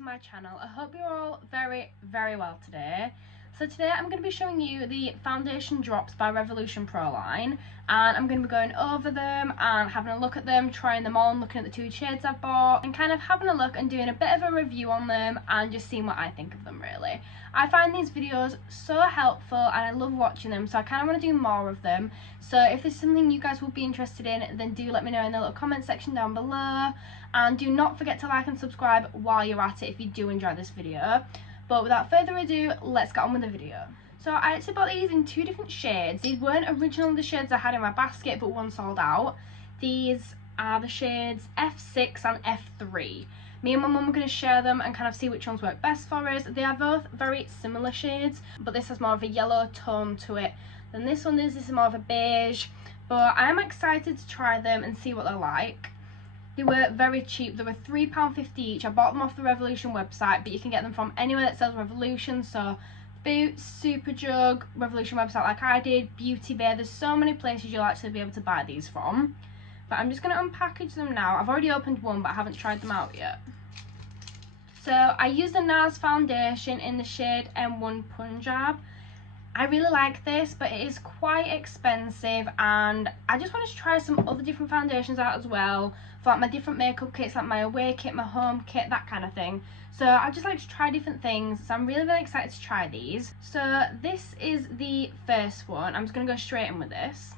to my channel. I hope you're all very well today. So today I'm going to be showing you the foundation drops by Revolution Pro line, and I'm going to be going over them and having a look at them, trying them on, looking at the two shades I've bought and kind of having a look and doing a bit of a review on them and just seeing what I think of them really. I find these videos so helpful and I love watching them, so I kind of want to do more of them. So if there's something you guys will be interested in, then do let me know in the little comment section down below, and do not forget to like and subscribe while you're at it if you do enjoy this video. But without further ado, let's get on with the video. So I actually bought these in two different shades. These weren't originally the shades I had in my basket, but one sold out. These are the shades F6 and F3. Me and my mum are going to share them and kind of see which ones work best for us. They are both very similar shades, but this has more of a yellow tone to it than this one is. This is more of a beige, but I am excited to try them and see what they're like. They were very cheap. They were £3.50 each. I bought them off the Revolution website, but you can get them from anywhere that sells Revolution. So Boots, Superdrug, Revolution website like I did, Beauty Bay. There's so many places you'll actually be able to buy these from. But I'm just going to unpackage them now. I've already opened one, but I haven't tried them out yet. So I used the NARS foundation in the shade M1 Punjab. I really like this, but it is quite expensive, and I just wanted to try some other different foundations out as well for like my different makeup kits, like my away kit, my home kit, that kind of thing. So I just like to try different things, so I'm really excited to try these. So this is the first one. I'm just going to go straight in with this.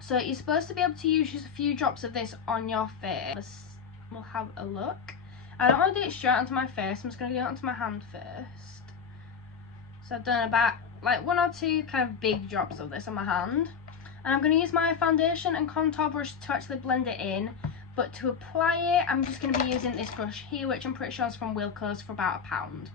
So you're supposed to be able to use just a few drops of this on your face. We'll have a look. I don't want to do it straight onto my face. I'm just going to do it onto my hand first. So I've done about like one or two kind of big drops of this on my hand. And I'm going to use my foundation and contour brush to actually blend it in. But to apply it, I'm just going to be using this brush here, which I'm pretty sure is from Wilko's for about £1.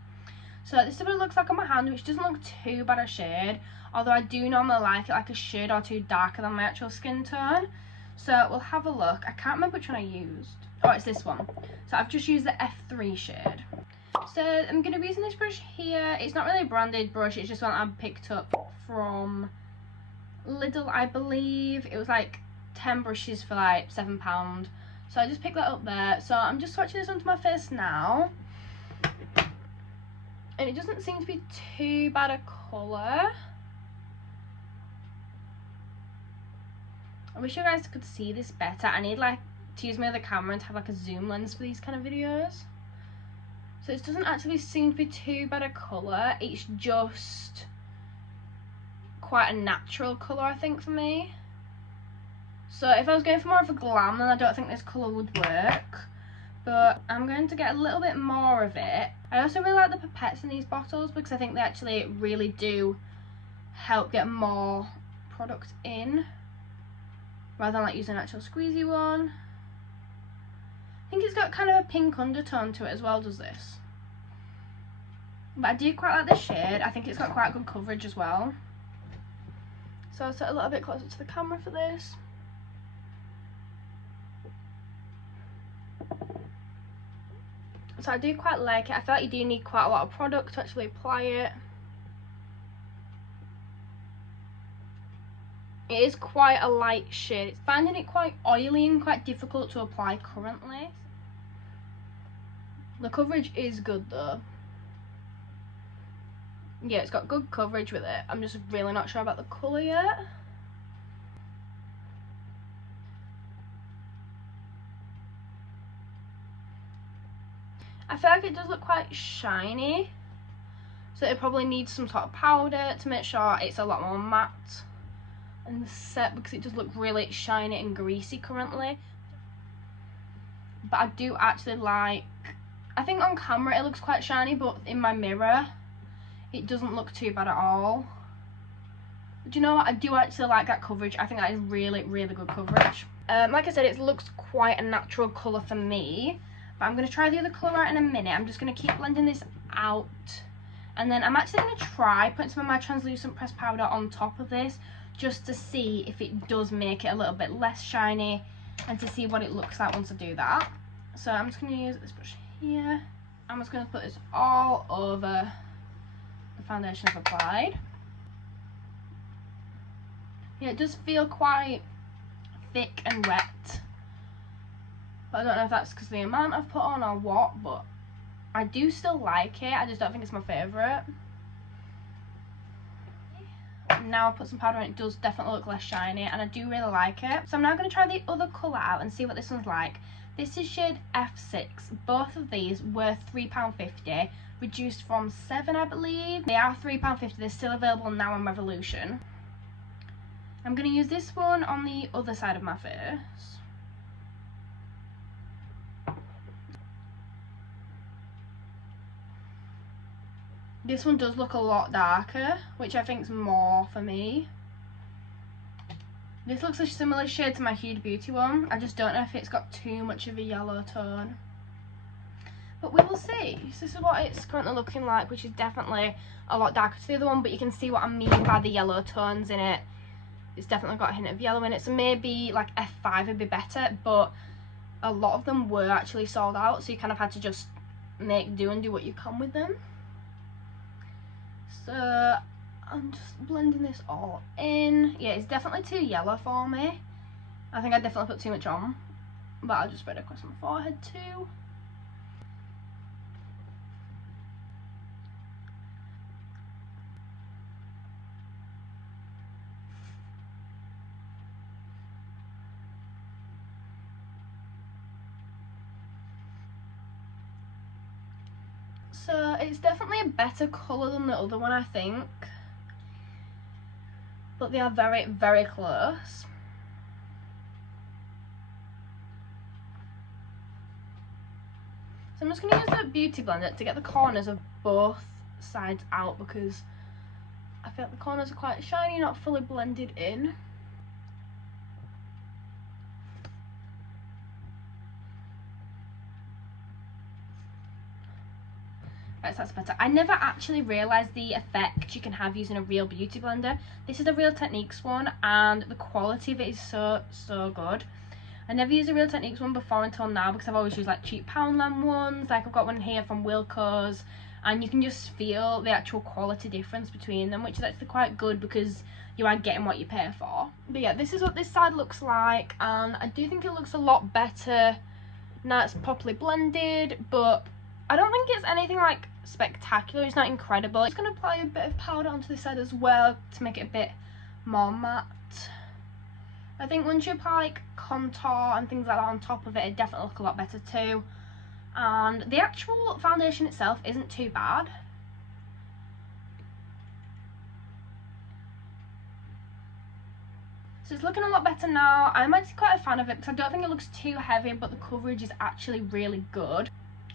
So this is what it looks like on my hand, which doesn't look too bad a shade. Although I do normally like it like a shade or two darker than my actual skin tone. So we'll have a look. I can't remember which one I used. Oh, it's this one. So I've just used the F3 shade. So I'm going to be using this brush here. It's not really a branded brush, it's just one I picked up from Lidl, I believe. It was like 10 brushes for like £7. So I just picked that up there. So I'm just swatching this onto my face now. And it doesn't seem to be too bad a colour. I wish you guys could see this better. I need like to use my other camera and to have like a zoom lens for these kind of videos. So it doesn't actually seem to be too bad a colour. It's just quite a natural colour, I think, for me. So if I was going for more of a glam, then I don't think this colour would work. But I'm going to get a little bit more of it. I also really like the pipettes in these bottles because I think they actually really do help get more product in, rather than like using an actual squeezy one. I think it's got kind of a pink undertone to it as well, does this? But I do quite like the shade. I think it's got quite good coverage as well. So I'll sit a little bit closer to the camera for this. So I do quite like it. I feel like you do need quite a lot of product to actually apply it. It is quite a light shade. It's finding it quite oily and quite difficult to apply currently. The coverage is good though. Yeah, it's got good coverage with it. I'm just really not sure about the colour yet. I feel like it does look quite shiny. So it probably needs some sort of powder to make sure it's a lot more matte and set, because it does look really shiny and greasy currently. But I do actually like, I think on camera it looks quite shiny, but in my mirror it doesn't look too bad at all. But you know what, I do actually like that coverage. I think that is really good coverage. Like I said, it looks quite a natural colour for me. But I'm going to try the other colour out in a minute. I'm just going to keep blending this out. And then I'm actually going to try putting some of my translucent pressed powder on top of this, just to see if it does make it a little bit less shiny, and to see what it looks like once I do that. So I'm just going to use this brush here. I'm just going to put this all over the foundation I've applied. Yeah, it does feel quite thick and wet. But I don't know if that's because of the amount I've put on or what, but I do still like it. I just don't think it's my favourite. Now I've put some powder on, it does definitely look less shiny, and I do really like it. So I'm now going to try the other colour out and see what this one's like. This is shade F6. Both of these were £3.50, reduced from £7, I believe. They are £3.50. They're still available now on Revolution. I'm going to use this one on the other side of my face. This one does look a lot darker, which I think is more for me. This looks a similar shade to my Huda Beauty one. I just don't know if it's got too much of a yellow tone. But we will see. So this is what it's currently looking like, which is definitely a lot darker to the other one, but you can see what I mean by the yellow tones in it. It's definitely got a hint of yellow in it, so maybe like F5 would be better, but a lot of them were actually sold out, so you kind of had to just make do and do what you can with them. So I'm just blending this all in. Yeah, it's definitely too yellow for me. I think I definitely put too much on, but I'll just spread it across my forehead too. So it's definitely a better colour than the other one, I think. But they are very, very close. So I'm just going to use the Beauty Blender to get the corners of both sides out, because I feel like the corners are quite shiny, not fully blended in. Right, so that's better. I never actually realised the effect you can have using a real Beauty Blender. This is a Real Techniques one, and the quality of it is so good. I never used a Real Techniques one before until now, because I've always used like cheap Poundland ones. Like I've got one here from Wilko's, and you can just feel the actual quality difference between them, which is actually quite good because you are getting what you pay for. But yeah, this is what this side looks like, and I do think it looks a lot better now it's properly blended, but I don't think it's anything like spectacular. It's not incredible. I'm just going to apply a bit of powder onto this side as well to make it a bit more matte. I think once you apply like contour and things like that on top of it, it definitely look a lot better too. And the actual foundation itself isn't too bad. So it's looking a lot better now. I'm actually quite a fan of it because I don't think it looks too heavy, but the coverage is actually really good.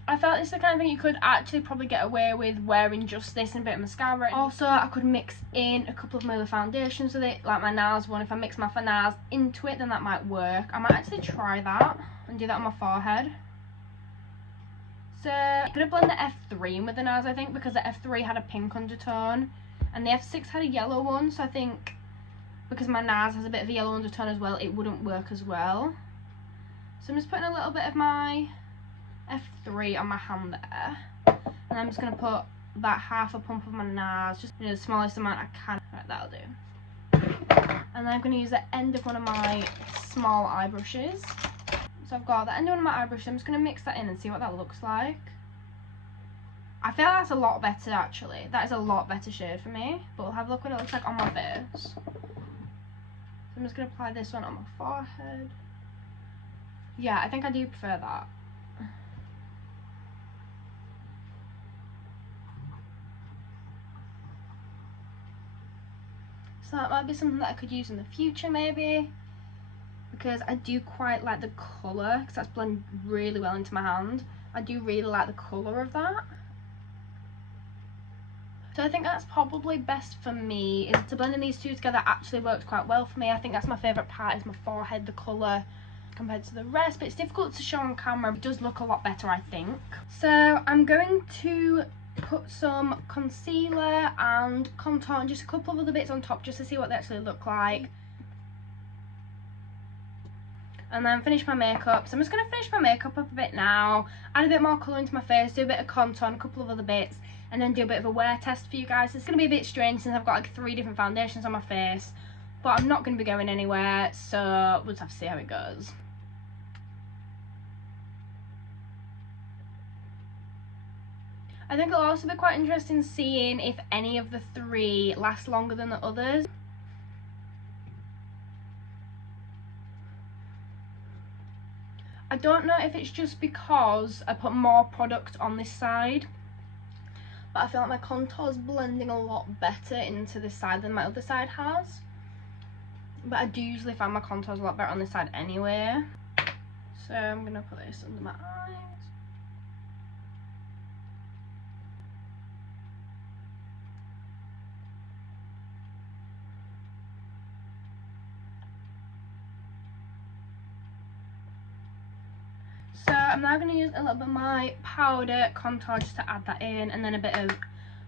I felt this is the kind of thing you could actually probably get away with wearing just this and a bit of mascara. Also, I could mix in a couple of my other foundations with it, like my NARS one. If I mix my NARS into it, then that might work. I might actually try that and do that on my forehead. So I'm going to blend the F3 in with the NARS, I think, because the F3 had a pink undertone and the F6 had a yellow one, so I think because my NARS has a bit of a yellow undertone as well, it wouldn't work as well. So I'm just putting a little bit of my F3 on my hand there, and I'm just going to put about half a pump of my NARS, just the smallest amount I can. Right, that'll do. And then I'm going to use the end of one of my small eye brushes. So I've got the end of one of my eye brushes. I'm just going to mix that in and see what that looks like. I feel that's a lot better actually. That is a lot better shade for me, but we'll have a look what it looks like on my face. So I'm just going to apply this one on my forehead. Yeah, I think I do prefer that. So that might be something that I could use in the future maybe, because I do quite like the colour, because that's blended really well into my hand. I do really like the colour of that. So I think that's probably best for me, is to blending these two together actually works quite well for me. I think that's my favourite part, is my forehead, the colour compared to the rest, but it's difficult to show on camera. It does look a lot better, I think. So I'm going to put some concealer and contour and just a couple of other bits on top just to see what they actually look like, and then finish my makeup. So I'm just going to finish my makeup up a bit now, add a bit more colour into my face, do a bit of contour and a couple of other bits, and then do a bit of a wear test for you guys. It's going to be a bit strange since I've got like 3 different foundations on my face, but I'm not going to be going anywhere, so we'll just have to see how it goes. I think it'll also be quite interesting seeing if any of the three last longer than the others. I don't know if it's just because I put more product on this side, but I feel like my contour is blending a lot better into this side than my other side has. But I do usually find my contours a lot better on this side anyway. So I'm going to put this under my eyes. So I'm now going to use a little bit of my powder contour just to add that in, and then a bit of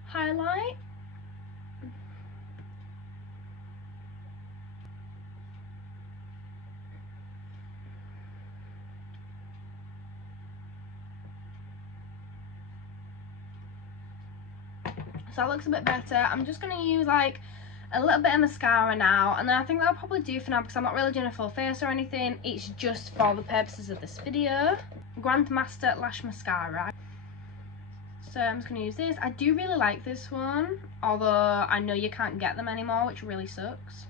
highlight. So that looks a bit better. I'm just going to use like a little bit of mascara now, and then I think that'll probably do for now because I'm not really doing a full face or anything. It's just for the purposes of this video. Grandmaster Lash Mascara. So I'm just going to use this. I do really like this one, although I know you can't get them anymore, which really sucks.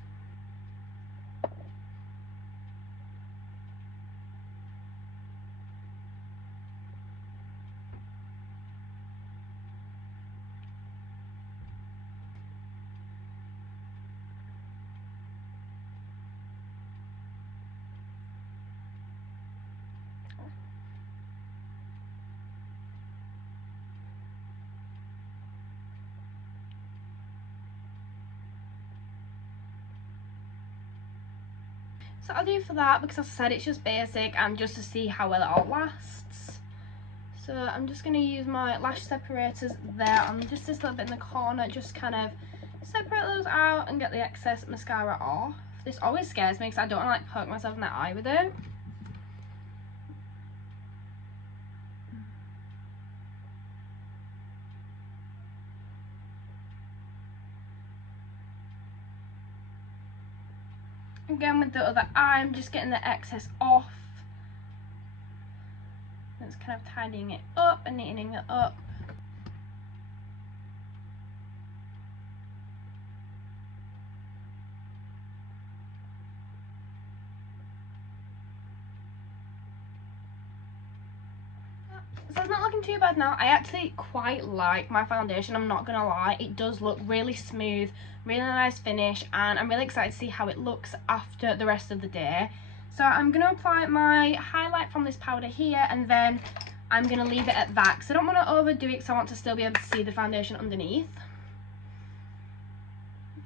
So I'll do for that because, as I said, it's just basic and just to see how well it all lasts. So I'm just going to use my lash separators there on just this little bit in the corner, just kind of separate those out and get the excess mascara off. This always scares me because I don't want to like poke myself in the eye with it. Again with the other eye, I'm just getting the excess off. It's kind of tidying it up and neatening it up. So it's not looking too bad now. I actually quite like my foundation, I'm not gonna lie. It does look really smooth, really nice finish, and I'm really excited to see how it looks after the rest of the day. So I'm gonna apply my highlight from this powder here, and then I'm gonna leave it at that because I don't want to overdo it because I want to still be able to see the foundation underneath.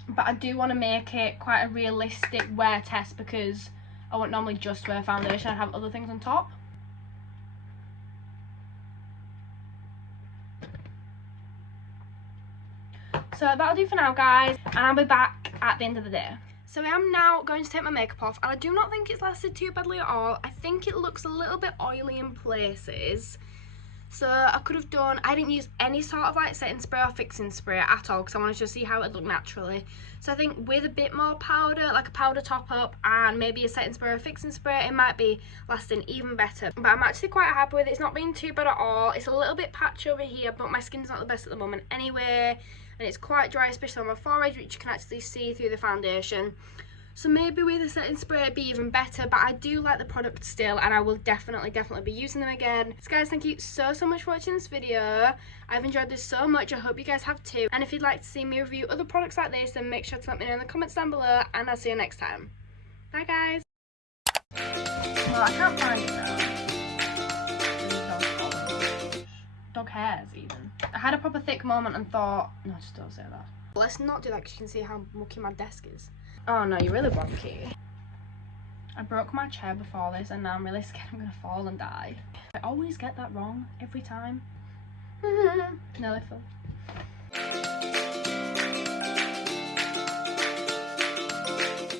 But I do want to make it quite a realistic wear test because I won't normally just wear foundation, I have other things on top. So that'll do for now, guys, and I'll be back at the end of the day. So I am now going to take my makeup off, and I do not think it's lasted too badly at all. I think it looks a little bit oily in places. So I could have done, I didn't use any sort of like setting spray or fixing spray at all because I wanted to see how it looked naturally. So I think with a bit more powder, like a powder top up and maybe a setting spray or fixing spray, it might be lasting even better. But I'm actually quite happy with it. It's not been too bad at all. It's a little bit patchy over here, but my skin's not the best at the moment anyway. And it's quite dry, especially on my forehead, which you can actually see through the foundation. So maybe with a setting spray it'd be even better, but I do like the product still, and I will definitely be using them again. So guys, thank you so much for watching this video. I've enjoyed this so much. I hope you guys have too. And if you'd like to see me review other products like this, then make sure to let me know in the comments down below, and I'll see you next time. Bye guys. Well, I can't find it now. Dog hairs even. I had a proper thick moment and thought, no, just don't say that. Let's not do that because you can see how mucky my desk is. Oh no, you're really wonky. I broke my chair before this and now I'm really scared I'm gonna fall and die. I always get that wrong every time. Nearly fell.